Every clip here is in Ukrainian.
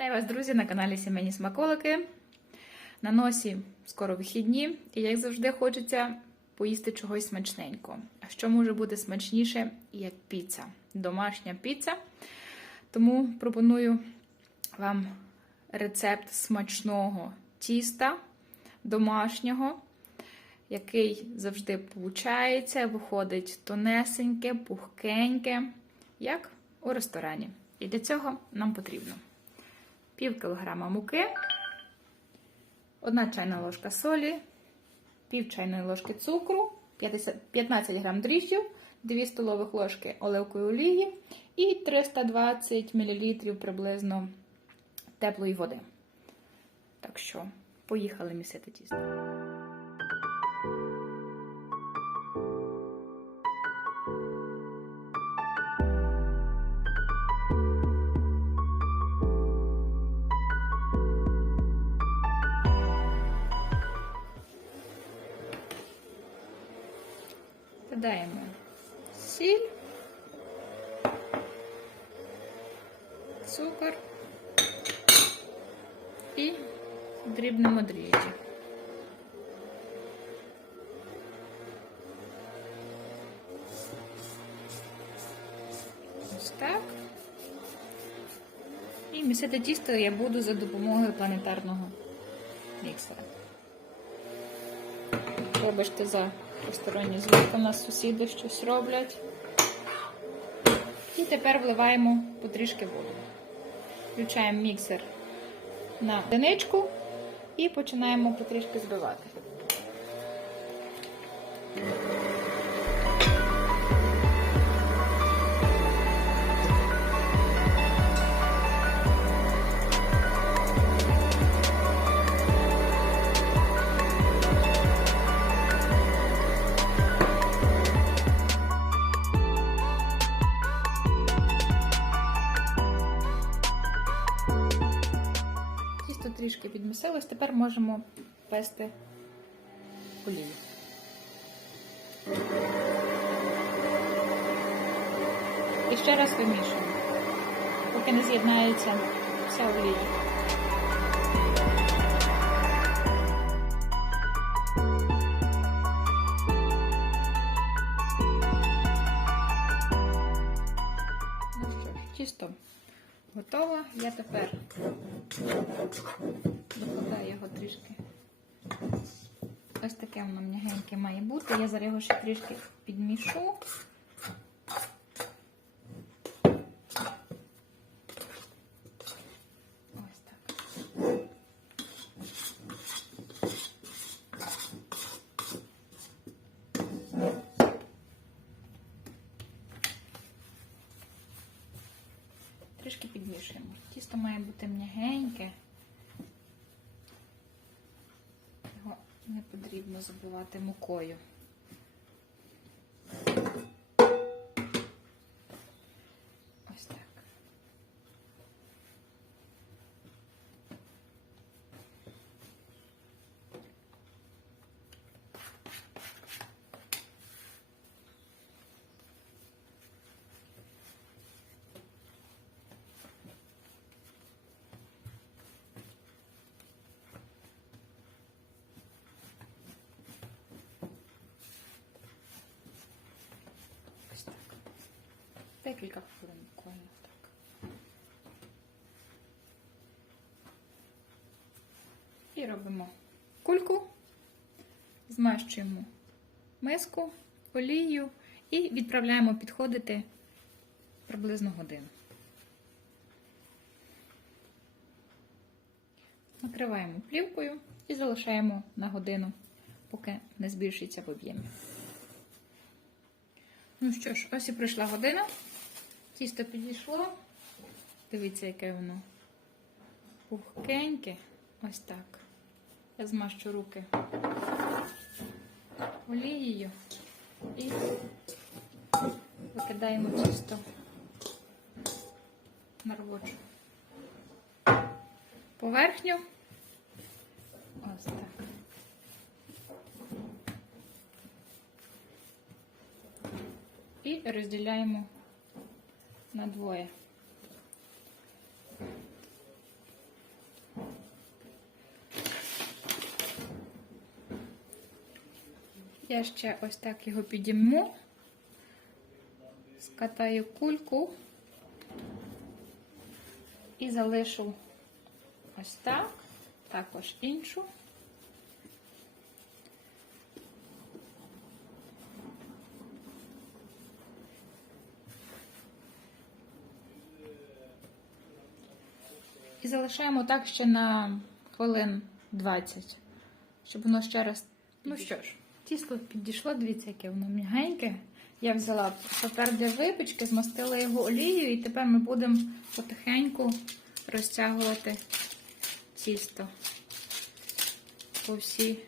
Вітаю вас, друзі, на каналі Сімейні Смаколики. На носі скоро вихідні, і як завжди хочеться поїсти чогось смачненького. А що може бути смачніше, як піца? Домашня піца. Тому пропоную вам рецепт смачного тіста домашнього, який завжди виходить, виходить тонесеньке, пухкеньке, як у ресторані. І для цього нам потрібно пів кілограма муки, одна чайна ложка солі, пів чайної ложки цукру, 15 грам дріжджів, 2 столових ложки оливкової олії і 320 мл приблизно теплої води. Так що, поїхали місити тісто. Додаємо сіль, цукор і дрібнемо дріжджі. Ось так. І місити тісто я буду за допомогою планетарного міксера. Вибачте за посторонні звуки, у нас сусіди щось роблять. І тепер вливаємо потрішки воду. Включаємо міксер на одиничку і починаємо потрішки збивати. Трішки підмісилось, тепер можемо пести олію. І ще раз вимішуємо, поки не з'єднається вся олія. Готово. Я тепер докладаю його трішки. Ось таке воно м'ягеньке має бути. Я зараз його ще трішки підмішу. Ось так. Трішки підмішуємо. Тісто має бути м'ягеньке. Його не потрібно забивати мукою. Декілька хвилин буквально. І робимо кульку, змащуємо миску, олією і відправляємо підходити приблизно годину. Накриваємо плівкою і залишаємо на годину, поки не збільшиться в об'ємі. Ну що ж, ось і пройшла година. Тісто підійшло. Дивіться, яке воно пухкеньке. Ось так. Я змащу руки олією і викидаємо тісто на робочу поверхню. Ось так. І розділяємо на двоє. Я ще ось так його підійму. скатаю кульку і залишу ось так, також іншу. І залишаємо так ще на хвилин 20, щоб воно ще раз. Ну що ж, тісто підійшло, дивіться, яке воно м'ягеньке. Я взяла папер для випічки, змастила його олією, і тепер ми будемо потихеньку розтягувати тісто по всій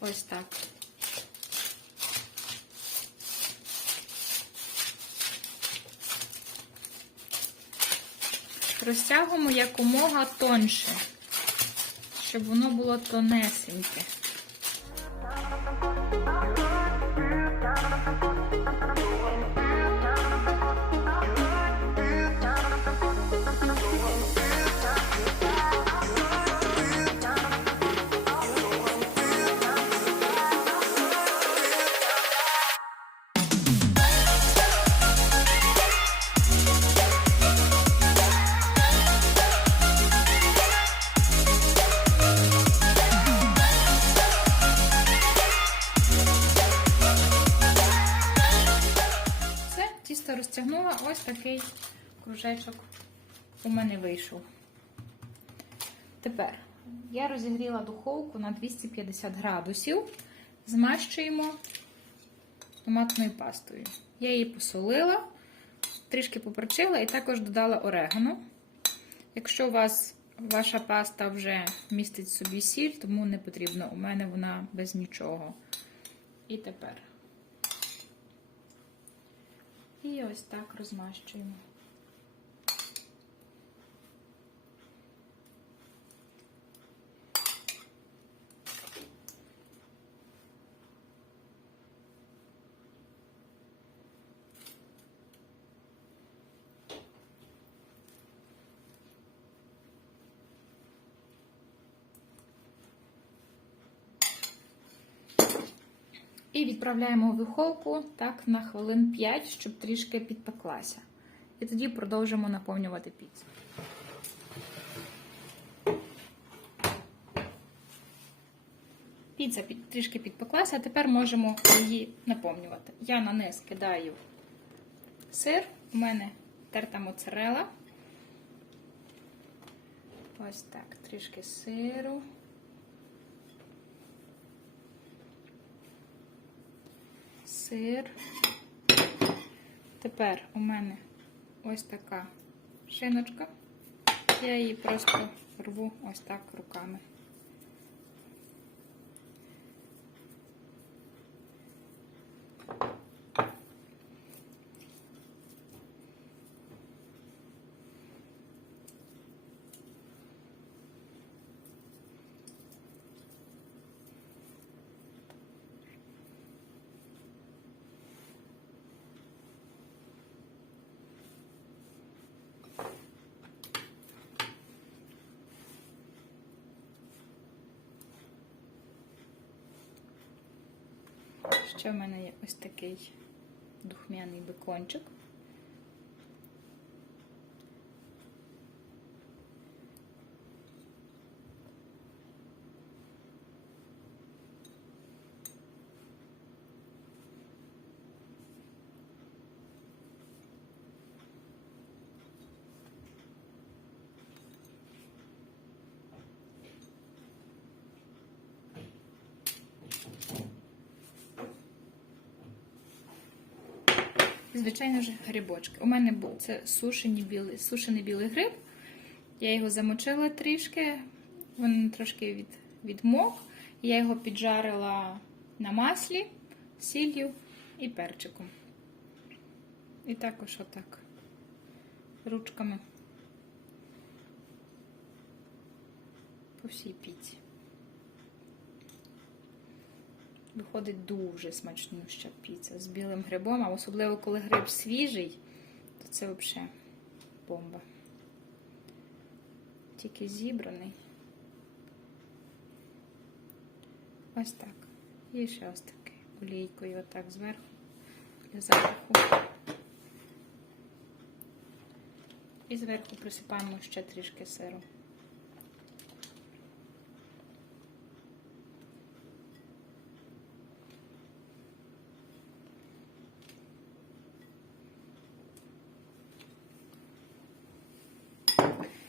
ось так. Розтягуємо якомога тонше, щоб воно було тонесеньке. Розтягнула, ось такий кружечок у мене вийшов. Тепер я розігріла духовку на 250 градусів, змащуємо томатною пастою. Я її посолила, трішки поперчила і також додала орегано. Якщо у вас ваша паста вже містить собі сіль, тому не потрібно. У мене вона без нічого. І тепер. І ось так розмащуємо. І відправляємо в духовку так на хвилин 5, щоб трішки підпеклася. І тоді продовжимо наповнювати піцу. Піца під, трішки підпеклася, а тепер можемо її наповнювати. Я на низ кидаю сир, у мене терта моцарела. Ось так, трішки сиру. Сир. Тепер у мене ось така шиночка. Я її просто рву ось так руками. Ще в мене є ось такий духмяний бекончик. Звичайно ж, грибочки. У мене був це сушені білий, сушений білий гриб. Я його замочила трішки, він трошки від, відмок. Я його піджарила на маслі, сіллю і перчиком. І також отак ручками по всій піці. Виходить дуже смачнюща піца з білим грибом, а особливо коли гриб свіжий, то це взагалі бомба. Тільки зібраний. Ось так. І ще ось таки олійкою отак зверху для запаху. І зверху присипаємо ще трішки сиру.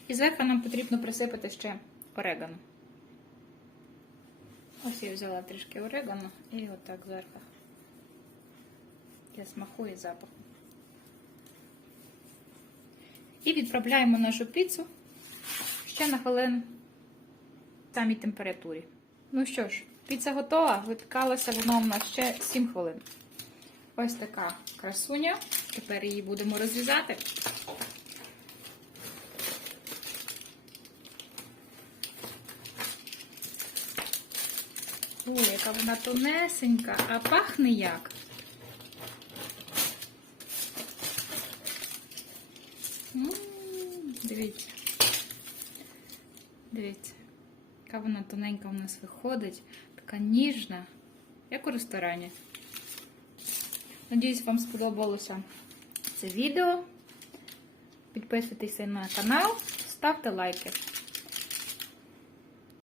І зверху нам потрібно присипати ще орегано. Ось я взяла трішки орегано і отак зверху. Для смаку і запаху. І відправляємо нашу піцу ще на хвилин в самій температурі. Ну що ж, піца готова, випікалася вона у нас ще 7 хвилин. Ось така красуня. Тепер її будемо розрізати. Ой, яка вона тонесенька, а пахне як. М, Дивіться. Дивіться, яка вона тоненька у нас виходить, така ніжна, як у ресторані. Надіюсь, вам сподобалося це відео. Підписуйтеся на канал, ставте лайки.